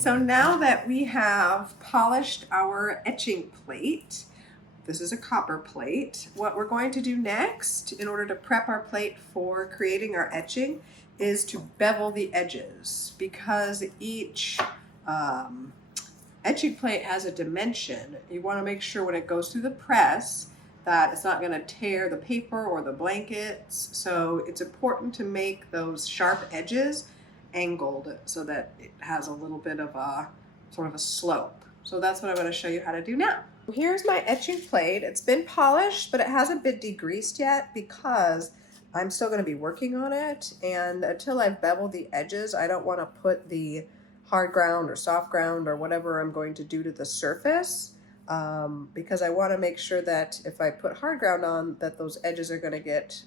So now that we have polished our etching plate, this is a copper plate, what we're going to do next in order to prep our plate for creating our etching is to bevel the edges, because each etching plate has a dimension. You want to make sure when it goes through the press that it's not going to tear the paper or the blankets. So it's important to make those sharp edges angled so that it has a little bit of a sort of a slope. So that's what I'm going to show you how to do now. Here's my etching plate. It's been polished, but it hasn't been degreased yet because I'm still going to be working on it. And until I've beveled the edges, I don't want to put the hard ground or soft ground or whatever I'm going to do to the surface, because I want to make sure that if I put hard ground on, that those edges are going to get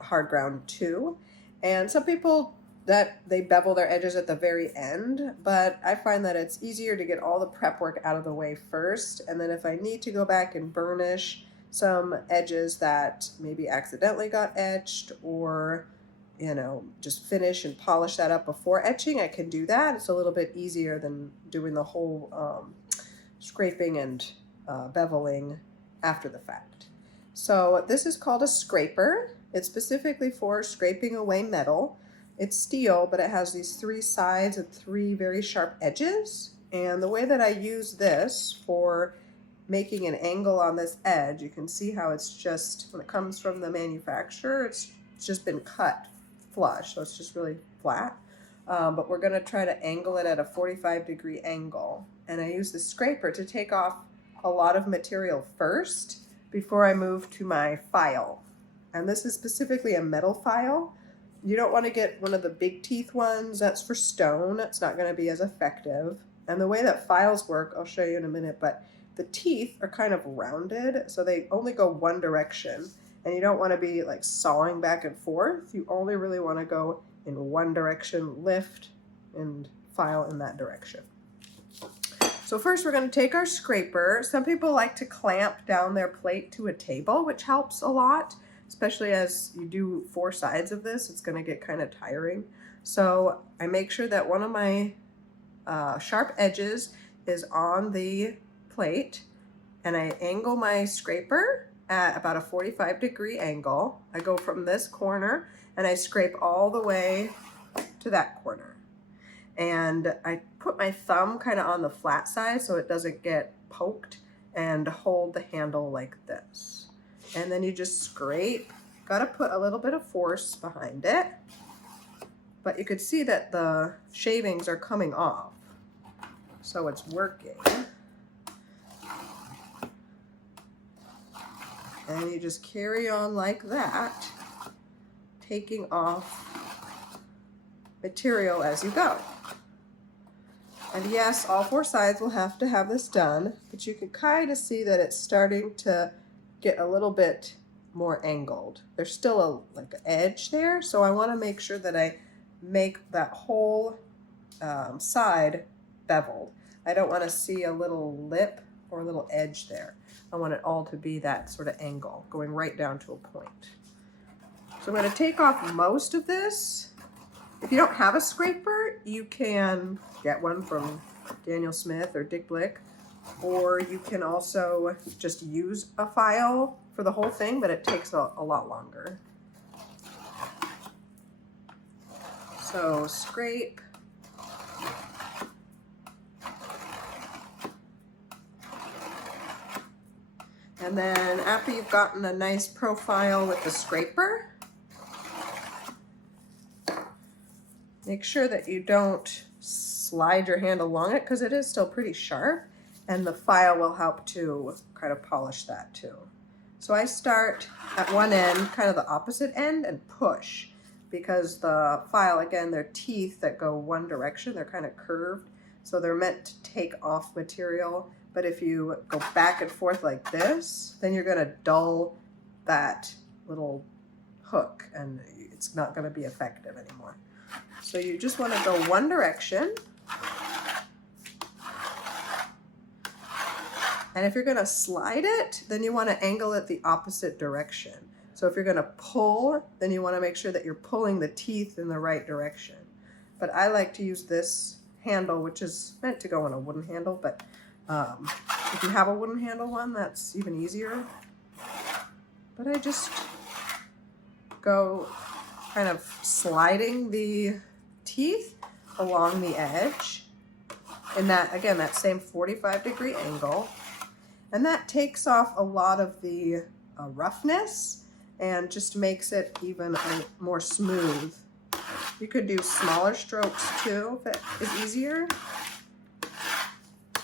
hard ground too. And some people that they bevel their edges at the very end, but I find that it's easier to get all the prep work out of the way first, and then if I need to go back and burnish some edges that maybe accidentally got etched, or just finish and polish that up before etching, I can do that. It's a little bit easier than doing the whole scraping and beveling after the fact. So this is called a scraper. It's specifically for scraping away metal. It's steel, but it has these three sides and three very sharp edges. And the way that I use this for making an angle on this edge, you can see how it's just, when it comes from the manufacturer, it's just been cut flush, so it's just really flat. But we're going to try to angle it at a 45-degree angle. And I use the scraper to take off a lot of material first before I move to my file. And this is specifically a metal file. You don't want to get one of the big teeth ones. That's for stone. It's not going to be as effective. And the way that files work, I'll show you in a minute, but the teeth are kind of rounded, so they only go one direction. And you don't want to be like sawing back and forth. You only really want to go in one direction, lift and file in that direction. So first we're going to take our scraper. Some people like to clamp down their plate to a table, which helps a lot, especially as you do four sides of this. It's going to get kind of tiring. So I make sure that one of my sharp edges is on the plate, and I angle my scraper at about a 45-degree angle. I go from this corner and I scrape all the way to that corner. And I put my thumb kind of on the flat side so it doesn't get poked, and hold the handle like this. And then you just scrape. Got to put a little bit of force behind it, but you could see that the shavings are coming off, so it's working. And you just carry on like that, taking off material as you go. And yes, all four sides will have to have this done, but you can kind of see that it's starting to get a little bit more angled. There's still like an edge there, so I want to make sure that I make that whole side beveled. I don't want to see a little lip or a little edge there. I want it all to be that sort of angle, going right down to a point. So I'm going to take off most of this. If you don't have a scraper, you can get one from Daniel Smith or Dick Blick, or you can also just use a file for the whole thing, but it takes a lot longer. So scrape. And then after you've gotten a nice profile with the scraper, make sure that you don't slide your hand along it, because it is still pretty sharp, and the file will help to kind of polish that too. So I start at one end, kind of the opposite end, and push, because the file, again, they're teeth that go one direction. They're kind of curved, so they're meant to take off material. But if you go back and forth like this, then you're going to dull that little hook, and it's not going to be effective anymore. So you just want to go one direction. And if you're going to slide it, then you want to angle it the opposite direction. So if you're going to pull, then you want to make sure that you're pulling the teeth in the right direction. But I like to use this handle, which is meant to go on a wooden handle, but if you have a wooden handle one, that's even easier. But I just go kind of sliding the teeth along the edge in that, again, that same 45-degree angle. And that takes off a lot of the roughness and just makes it even more smooth. You could do smaller strokes too if it is easier.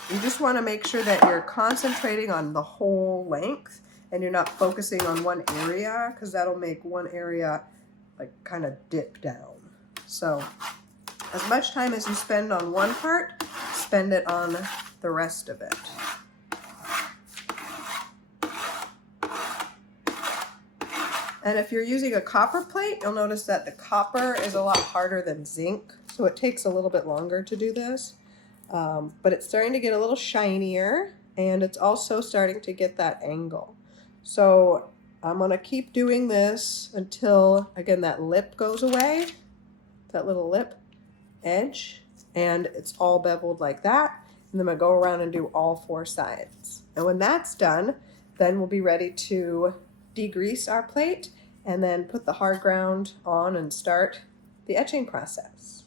You just want to make sure that you're concentrating on the whole length and you're not focusing on one area, because that'll make one area like kind of dip down. So as much time as you spend on one part, spend it on the rest of it. And if you're using a copper plate, you'll notice that the copper is a lot harder than zinc, so it takes a little bit longer to do this. But it's starting to get a little shinier, and it's also starting to get that angle. So I'm gonna keep doing this until, again, that lip goes away, that little lip edge, and it's all beveled like that. And then I'm gonna go around and do all 4 sides. And when that's done, then we'll be ready to degrease our plate and then put the hard ground on and start the etching process.